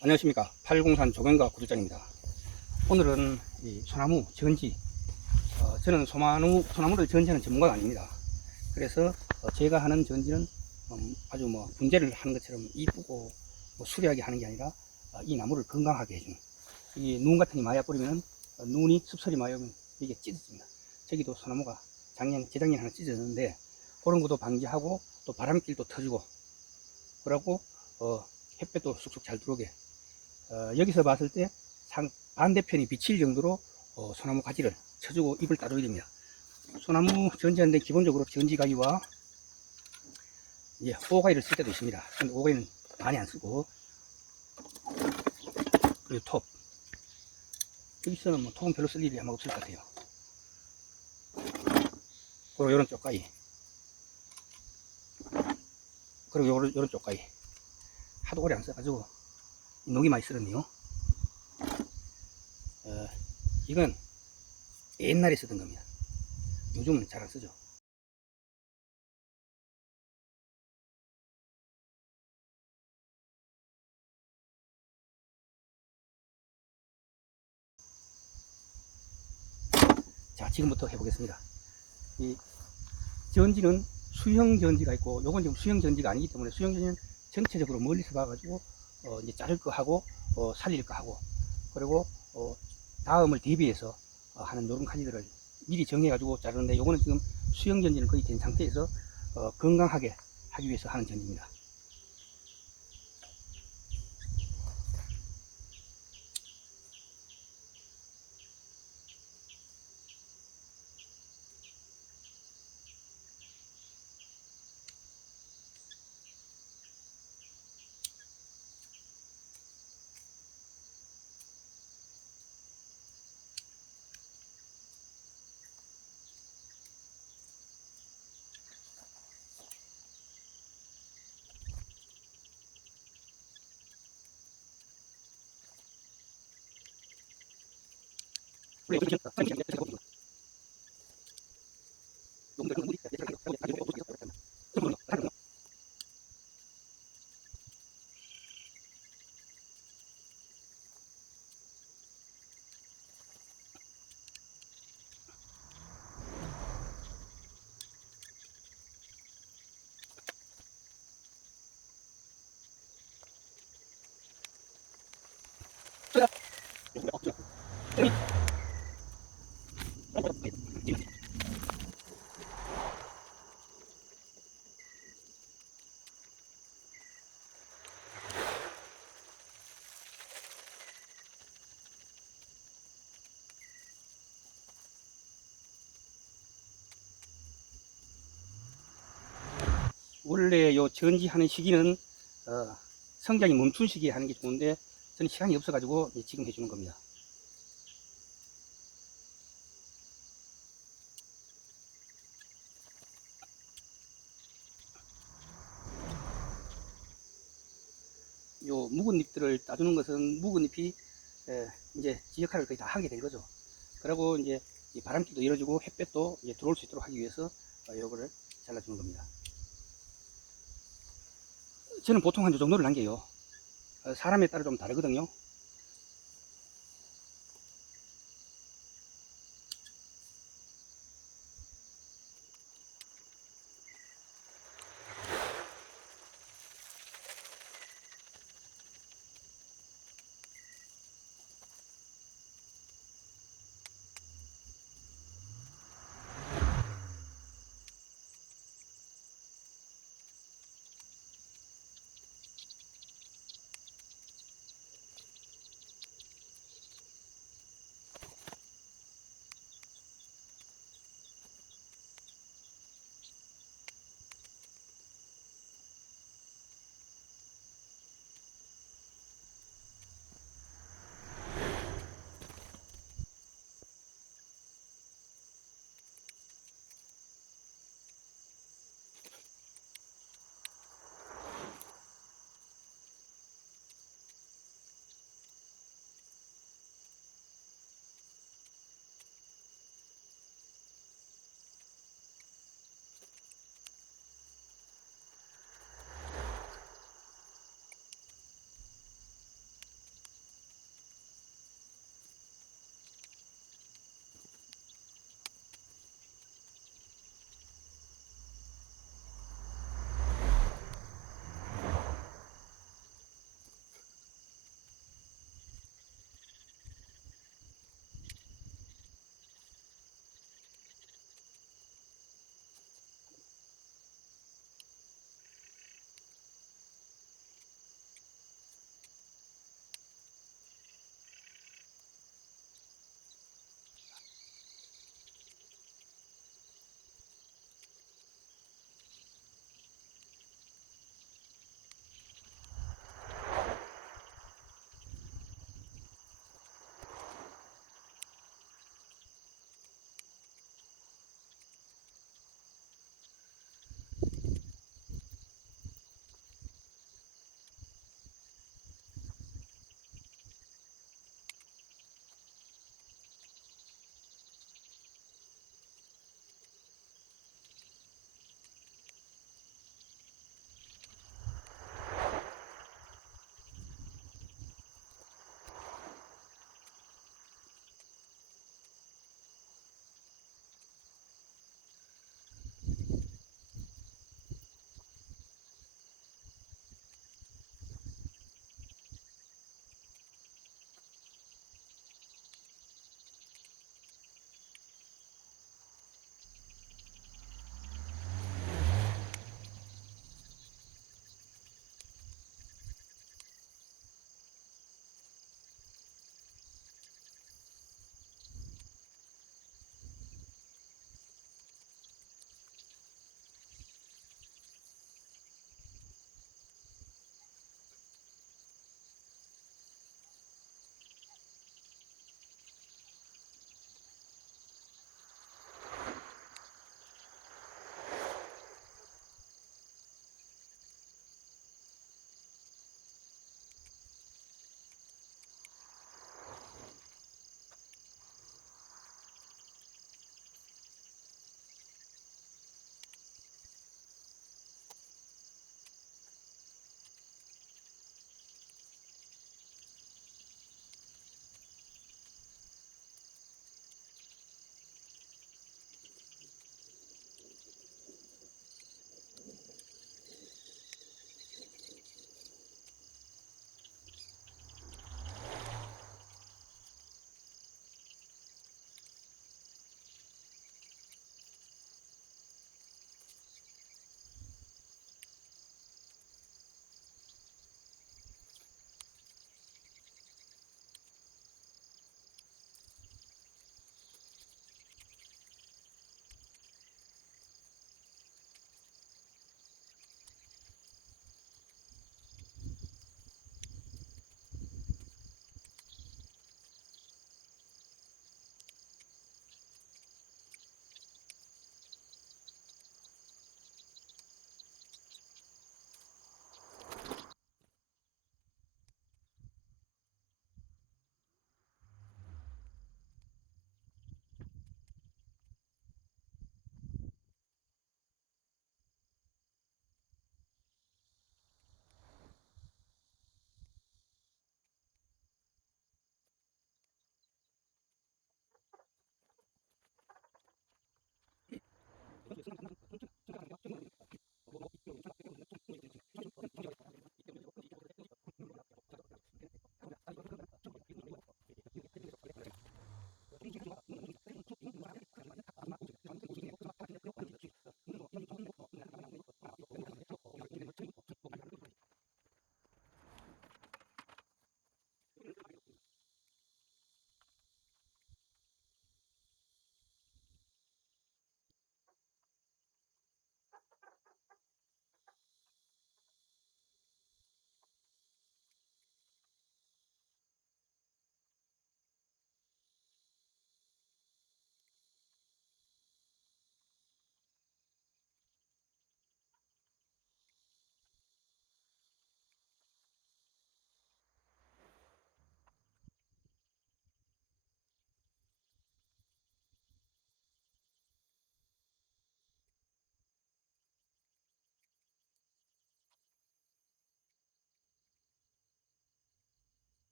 안녕하십니까. 803 조경가 구독자입니다. 오늘은 이 소나무 전지, 저는 소나무를 전지하는 전문가가 아닙니다. 그래서 제가 하는 전지는 아주 분재를 하는 것처럼 이쁘고 수려하게 하는 게 아니라 이 나무를 건강하게 해주는, 이 눈 같은 게 마야 뿌리면 눈이 습설이 마여면 이게 찢어집니다. 저기도 소나무가 재작년 하나 찢어졌는데 그런 것도 방지하고 또 바람길도 터주고 그러고 햇볕도 쑥쑥 잘 들어오게, 여기서 봤을 때 반대편이 비칠 정도로 소나무 가지를 쳐주고 잎을 따줘야 됩니다. 소나무 전지하는데 기본적으로 전지가위와 오가위를 쓸 때도 있습니다. 근데 오가위는 많이 안 쓰고, 그리고 톱, 여기서는 톱은 별로 쓸 일이 아마 없을 것 같아요. 그리고 요런 쪽가위, 그리고 요런 쪽가위. 하도 오래 안 써가지고 녹이 많이 쓸었네요. 이건 옛날에 쓰던 겁니다. 요즘은 잘 안 쓰죠. 자, 지금부터 해보겠습니다. 이 전지는 수형 전지가 있고, 요건 지금 수형 전지가 아니기 때문에 수형 전지는 전체적으로 멀리서 봐가지고 이제 자를 거 하고 살릴 거 하고, 그리고 다음을 대비해서 하는 요런 가지들을 미리 정해가지고 자르는데, 요거는 지금 수형 전지는 거의 된 상태에서 건강하게 하기 위해서 하는 전지입니다. 원래 요 전지하는 시기는 성장이 멈춘 시기에 하는 게 좋은데, 저는 시간이 없어가지고 지금 해주는 겁니다. 요 묵은 잎들을 따주는 것은 묵은 잎이 이제 지 역할을 거의 다 하게 된 거죠. 그리고 이제 이 바람길도 열어주고 햇볕도 이제 들어올 수 있도록 하기 위해서 요거를 잘라주는 겁니다. 저는 보통 한 요 정도를 남겨요. 사람에 따라 좀 다르거든요.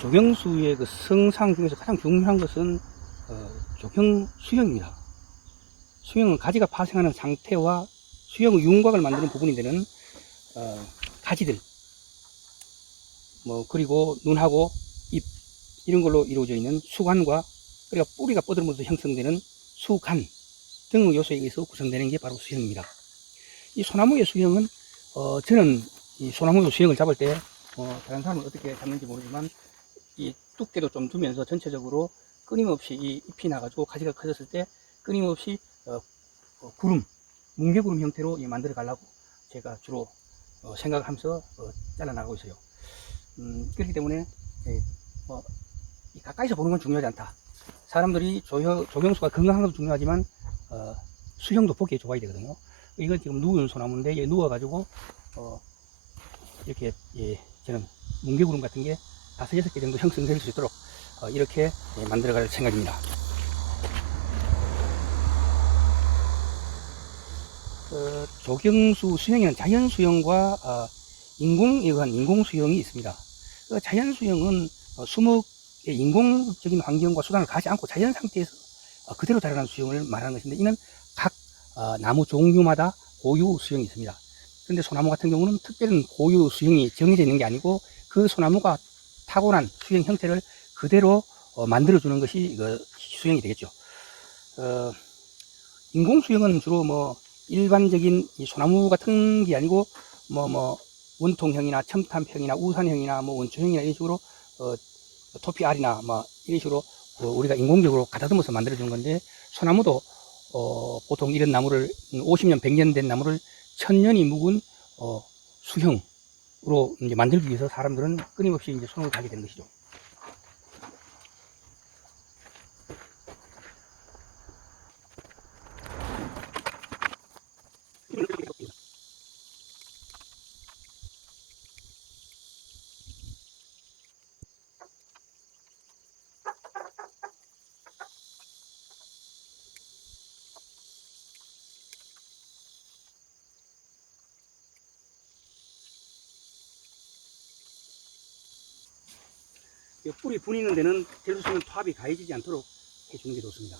조경수의 그 성상 중에서 가장 중요한 것은 조경 수형입니다. 수형은 가지가 파생하는 상태와 수형의 윤곽을 만드는 부분이 되는 가지들, 그리고 눈하고 입 이런 걸로 이루어져 있는 수관과 그리고 뿌리가 뻗어물면서 형성되는 수간 등의 요소에 의해서 구성되는 게 바로 수형입니다. 이 소나무의 수형은 저는 이 소나무 수형을 잡을 때 다른 사람은 어떻게 잡는지 모르지만 이 두께도 좀 두면서 전체적으로 끊임없이 이 잎이 나가지고 가지가 커졌을 때 끊임없이 구름, 뭉게구름 형태로 만들어 가려고 제가 주로 생각하면서 잘라 나가고 있어요. 그렇기 때문에 가까이서 보는 건 중요하지 않다. 사람들이 조경수가 건강한 것도 중요하지만 수형도 보기에 좋아야 되거든요. 이건 지금 누운 소나무인데 누워가지고 이렇게 저는 뭉게구름 같은 게 5, 6개 정도 형성될 수 있도록 이렇게 만들어갈 생각입니다. 조경수 수형에는 자연수형과 인공에 의한 인공수형이 있습니다. 자연수형은 수목의 인공적인 환경과 수단을 가지 않고 자연 상태에서 그대로 자라는 수형을 말하는 것인데, 이는 각 나무 종류마다 고유 수형이 있습니다. 그런데 소나무 같은 경우는 특별한 고유 수형이 정해져 있는 게 아니고 그 소나무가 타고난 수형 형태를 그대로 만들어주는 것이 수형이 되겠죠. 인공수형은 주로 일반적인 이 소나무 같은 게 아니고 원통형이나 첨탑형이나 우산형이나 원초형이나 이런 식으로 토피알이나 이런 식으로 우리가 인공적으로 가다듬어서 만들어 준 건데, 소나무도 보통 이런 나무를 50년 100년 된 나무를 1000년이 묵은 수형으로 이제 만들기 위해서 사람들은 끊임없이 이제 손을 가게 되는 것이죠. 뿌리 부니는 데는 재수 쓰면 토합이 가해지지 않도록 해주는 게 좋습니다.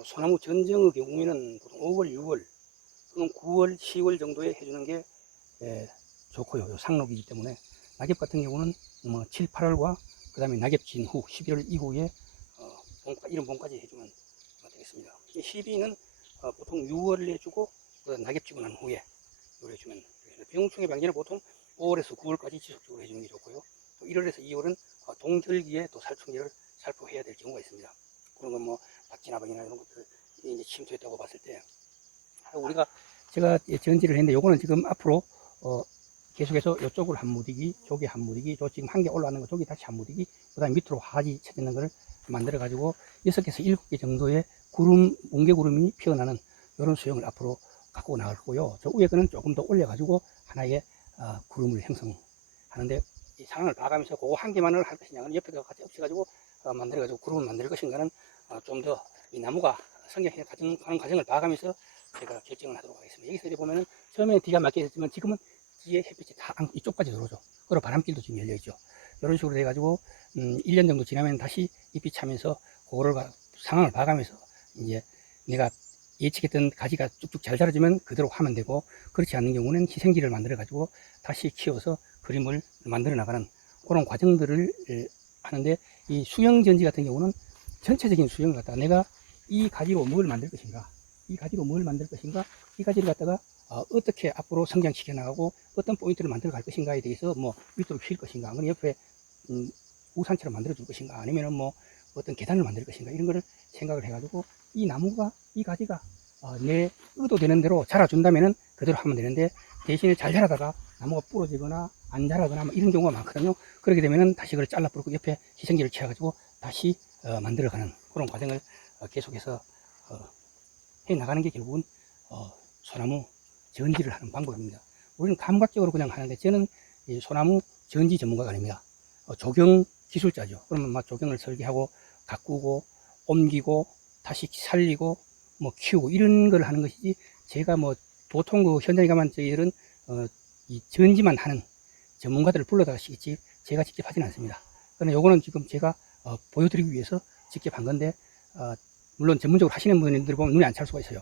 뭐 소나무 전정의 경우에는 보통 5월, 6월 또는 9월, 10월 정도에 해주는 게 좋고요. 요 상록이기 때문에 낙엽 같은 경우는 뭐 7, 8월과 그 다음에 낙엽 진 후 11월 이후에 이른 봄까지 해주면 되겠습니다. 시비는 보통 6월에 해주고 낙엽 지고 난 후에 요래 해주면 되겠습니다. 병충해 방지는 보통 5월에서 9월까지 지속적으로 해주는 게 좋고요. 또 1월에서 2월은 동절기에 또 살충제를 살포해야 될 경우가 있습니다. 그런 건 뭐 박쥐나방이나 이런 것들 이제 침투했다고 봤을 때 제가 전지를 했는데 요거는 지금 앞으로 계속해서 이쪽을 한 무디기, 저기 한 무디기, 저 지금 한 개 올라가는 거 저기 다시 한 무디기, 그 다음에 밑으로 하지 쳐지는 거를 만들어 가지고 6개에서 7개 정도의 뭉게구름이 피어나는 이런 수영을 앞으로 갖고 나갈 거고요. 저 위에 거는 조금 더 올려 가지고 하나의 구름을 형성하는데 이 상황을 봐가면서 그거 한 개만을 할 것이냐, 옆에가 같이 엎쳐 가지고 만들어 가지고 구름을 만들 것인가는 좀 더 이 나무가 성장해 가는 과정을 봐가면서 제가 결정을 하도록 하겠습니다. 여기서 이제 보면은 처음에 뒤가 막혀 있었지만 지금은 뒤에 햇빛이 다 이쪽까지 들어오죠. 그리고 바람길도 지금 열려 있죠. 이런 식으로 돼 가지고 1년 정도 지나면 다시 잎이 차면서 그거를 상황을 봐가면서 이제 내가 예측했던 가지가 쭉쭉 잘 자라주면 그대로 하면 되고, 그렇지 않는 경우는 희생지를 만들어 가지고 다시 키워서 그림을 만들어 나가는 그런 과정들을 하는데, 이 수영전지 같은 경우는 전체적인 수영을 갖다가 내가 이 가지로 뭘 만들 것인가, 이 가지로 뭘 만들 것인가, 이 가지를 갖다가 어떻게 앞으로 성장시켜 나가고 어떤 포인트를 만들어 갈 것인가에 대해서 뭐 밑으로 휠 것인가, 아니면 옆에 우산처럼 만들어 줄 것인가, 아니면은 뭐 어떤 계단을 만들 것인가, 이런 거를 생각을 해가지고 이 나무가, 이 가지가 내 의도되는 대로 자라준다면은 그대로 하면 되는데, 대신에 잘 자라다가 나무가 부러지거나 안 자라거나 뭐 이런 경우가 많거든요. 그렇게 되면은 다시 그걸 잘라 부르고 옆에 희생기를 채워가지고 다시 만들어가는 그런 과정을 계속해서 해 나가는 게 결국은 소나무 전지를 하는 방법입니다. 우리는 감각적으로 그냥 하는데, 저는 이 소나무 전지 전문가가 아닙니다. 조경 기술자죠. 그러면 막 조경을 설계하고 가꾸고 옮기고 다시 살리고 뭐 키우고 이런 걸 하는 것이지, 제가 뭐 보통 그 현장에 가면 저희들은 이 전지만 하는 전문가들을 불러다가 시겠지 제가 직접 하지는 않습니다. 그러나 요거는 지금 제가 보여드리기 위해서 직접 한 건데, 물론 전문적으로 하시는 분들 보면 눈에 안 찰 수가 있어요.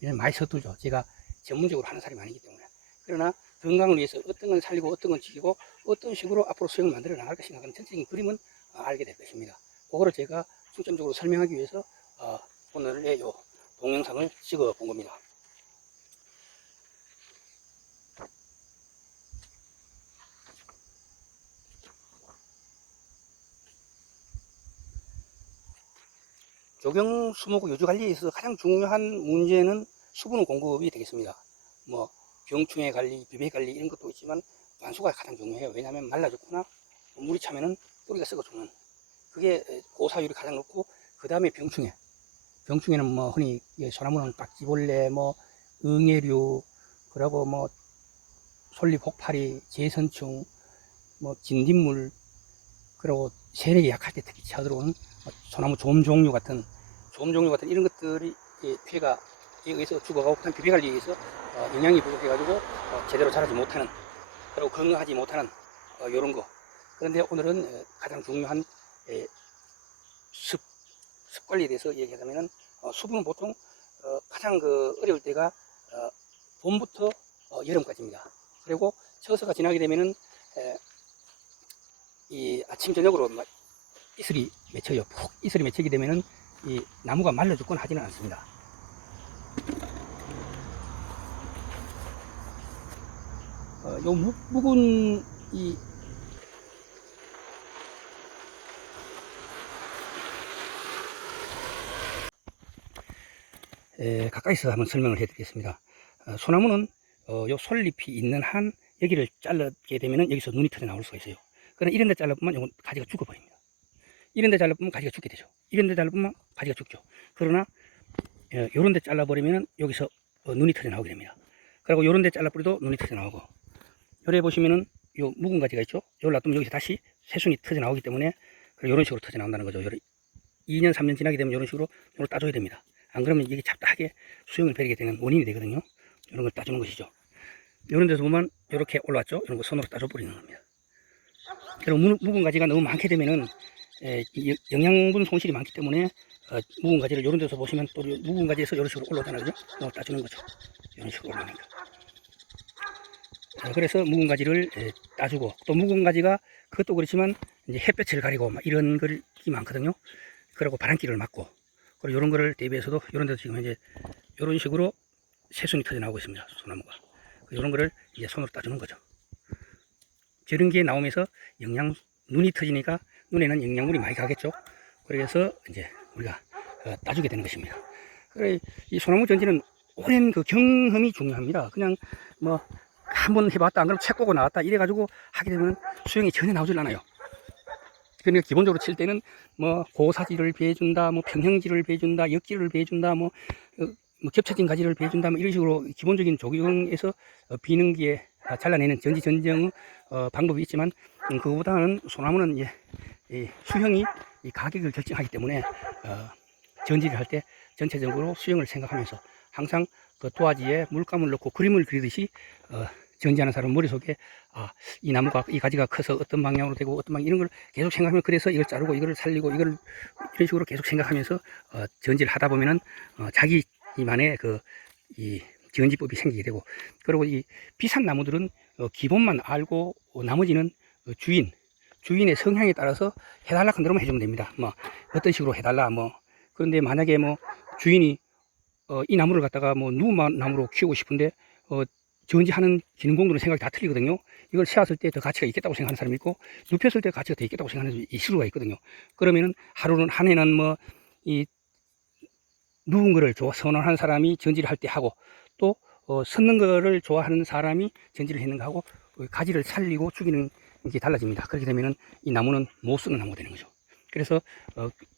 왜냐면 많이 서툴죠. 제가 전문적으로 하는 사람이 아니기 때문에. 그러나 건강을 위해서 어떤 건 살리고 어떤 건 지키고 어떤 식으로 앞으로 수영을 만들어 나갈 것인가, 그런 전체적인 그림은 알게 될 것입니다. 그거를 제가 중점적으로 설명하기 위해서 오늘의 요 동영상을 찍어 본 겁니다. 조경 수목구 유지 관리에 있어서 가장 중요한 문제는 수분 공급이 되겠습니다. 뭐 병충해 관리, 비배 관리 이런 것도 있지만 관수가 가장 중요해요. 왜냐하면 말라 죽거나 물이 차면은 뿌리가 썩어 죽는, 그게 고사율이 가장 높고, 그 다음에 병충해. 병충해는 뭐 흔히 소나무는 깍지벌레, 뭐 응애류, 그리고 뭐 솔잎혹파리, 제선충, 뭐 진딧물, 그리고 세력이 약할 때 특히 쳐들어오는 소나무 좀종류 같은 이런 것들이 피해가 의해서 죽어가고, 그다음 비배 관리에 의해서 영양이 부족해가지고 제대로 자라지 못하는, 그리고 건강하지 못하는 이런 거. 그런데 오늘은 가장 중요한 습 관리에 대해서 얘기하자면은, 수분은 보통 가장 어려울 때가 봄부터 여름까지입니다. 그리고 처서가 지나게 되면은 이 아침 저녁으로 이슬이 맺혀요. 푹 이슬이 맺히게 되면은 이 나무가 말라 죽거나 하지는 않습니다. 요 묵은 이 가까이서 한번 설명을 해드리겠습니다. 소나무는 요 솔잎이 있는 한 여기를 잘라게 되면은 여기서 눈이 터져 나올 수가 있어요. 그러나 이런 데 잘라보면 이건 가지가 죽어버립니다. 이런 데 잘라보면 가지가 죽게 되죠. 이런 데 잘라보면 가지가 죽죠. 그러나 요런 데 잘라버리면 여기서 눈이 터져 나오게 됩니다. 그리고 요런 데 잘라버려도 눈이 터져 나오고, 요래 보시면은 요 묵은 가지가 있죠. 요걸 놔두면 여기서 다시 새순이 터져 나오기 때문에 요런 식으로 터져 나온다는 거죠. 요래 2년 3년 지나게 되면 요런 식으로 요걸 따줘야 됩니다. 안 그러면 이게 잡다하게 수영을 베리게 되는 원인이 되거든요. 이런 걸 따주는 것이죠. 이런 데서 보면 이렇게 올라왔죠. 이런 거 손으로 따줘 버리는 겁니다. 그리고 묵은 가지가 너무 많게 되면은 영양분 손실이 많기 때문에 묵은 가지를 이런 데서 보시면 또 묵은 가지에서 이런 식으로 올라오잖아요. 그죠? 따주는 거죠. 이런 식으로 올라오는 거. 그래서 묵은 가지를 따주고, 또 묵은 가지가 그것도 그렇지만 이제 햇볕을 가리고 막 이런 것이 많거든요. 그리고 바람길을 막고, 그리고 이런 거를 대비해서도 이런 데서 지금 이제 이런 식으로 새순이 터져 나오고 있습니다. 소나무가. 이런 거를 이제 손으로 따주는 거죠. 저런 게 나오면서 눈이 터지니까 눈에는 영양물이 많이 가겠죠. 그래서 이제 우리가 따주게 되는 것입니다. 그래, 이 소나무 전지는 오랜 그 경험이 중요합니다. 그냥 뭐 한번 해봤다 안 그러면 책 보고 나왔다 이래가지고 하게 되면 수영이 전혀 나오질 않아요. 그러니까 기본적으로 칠 때는 뭐 고사지를 배준다, 뭐 평형지를 배준다, 역지를 배준다, 뭐 겹쳐진 가지를 배준다, 뭐 이런 식으로 기본적인 조경에서 비는 게 잘라내는 전지 전정 방법이 있지만 그거보다는 소나무는 이제 수형이 이 가격을 결정하기 때문에 전지를 할 때 전체적으로 수형을 생각하면서 항상 그 도화지에 물감을 넣고 그림을 그리듯이 전지하는 사람 머릿속에 이 나무가 이 가지가 커서 어떤 방향으로 되고 어떤 방향 이런 걸 계속 생각하면 그래서 이걸 자르고 이걸 살리고 이걸 이런 식으로 계속 생각하면서 전지를 하다 보면은 자기만의 이 전지법이 생기게 되고, 그리고 이 비싼 나무들은 기본만 알고 나머지는 주인의 성향에 따라서 해달라 한 대로만 해주면 됩니다. 뭐 어떤 식으로 해달라 뭐. 그런데 만약에 뭐 주인이 이 나무를 갖다가 뭐 누나무로 키우고 싶은데 전지하는 기능공들은 생각이 다 틀리거든요. 이걸 세웠을 때 더 가치가 있겠다고 생각하는 사람이 있고, 눕혔을 때 가치가 더 있겠다고 생각하는 사람이 수가 있거든요. 그러면은 한 해는 뭐 이 누운 거를 선호하는 사람이 전지를 할 때 하고, 또 섰는 거를 좋아하는 사람이 전지를 했는 거 하고 가지를 살리고 죽이는 게 달라집니다. 그렇게 되면은 이 나무는 못 쓰는 나무가 되는 거죠. 그래서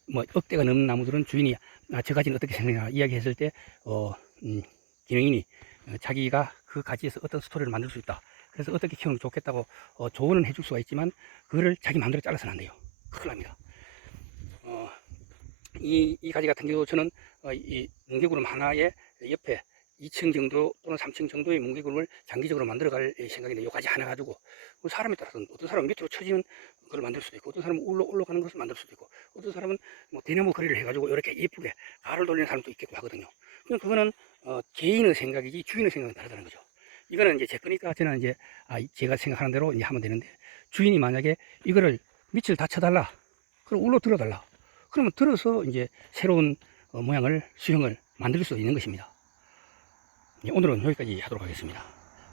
뭐 억대가 넘는 나무들은 주인이 저 가지는 어떻게 생각하냐 이야기했을 때 기능인이 자기가 그 가지에서 어떤 스토리를 만들 수 있다, 그래서 어떻게 키우는 게 좋겠다고 조언은 해줄 수가 있지만 그거를 자기 마음대로 잘라서는 안 돼요. 큰일 납니다. 이 가지 같은 경우 저는 이 뭉게구름 하나에 옆에 2층 정도 또는 3층 정도의 뭉게구름을 장기적으로 만들어 갈 생각인데, 이 가지 하나 가지고 사람에 따라서 어떤 사람은 밑으로 쳐지는 걸 만들 수도 있고, 어떤 사람은 올라가는 것을 만들 수도 있고, 어떤 사람은 뭐 대나무 거리를 해가지고 이렇게 예쁘게 가를 돌리는 사람도 있겠고 하거든요. 그거는 개인의 생각이지 주인의 생각은 다르다는 거죠. 이거는 이제 제 거니까 저는 이제 제가 생각하는 대로 이제 하면 되는데, 주인이 만약에 이거를 밑을 다 쳐달라, 그럼 울러 들어달라, 그러면 들어서 이제 새로운 수형을 만들 수 있는 것입니다. 오늘은 여기까지 하도록 하겠습니다.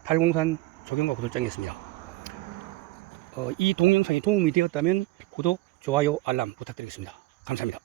팔공산 조경과 구들장이었습니다. 이 동영상이 도움이 되었다면 구독, 좋아요, 알람 부탁드리겠습니다. 감사합니다.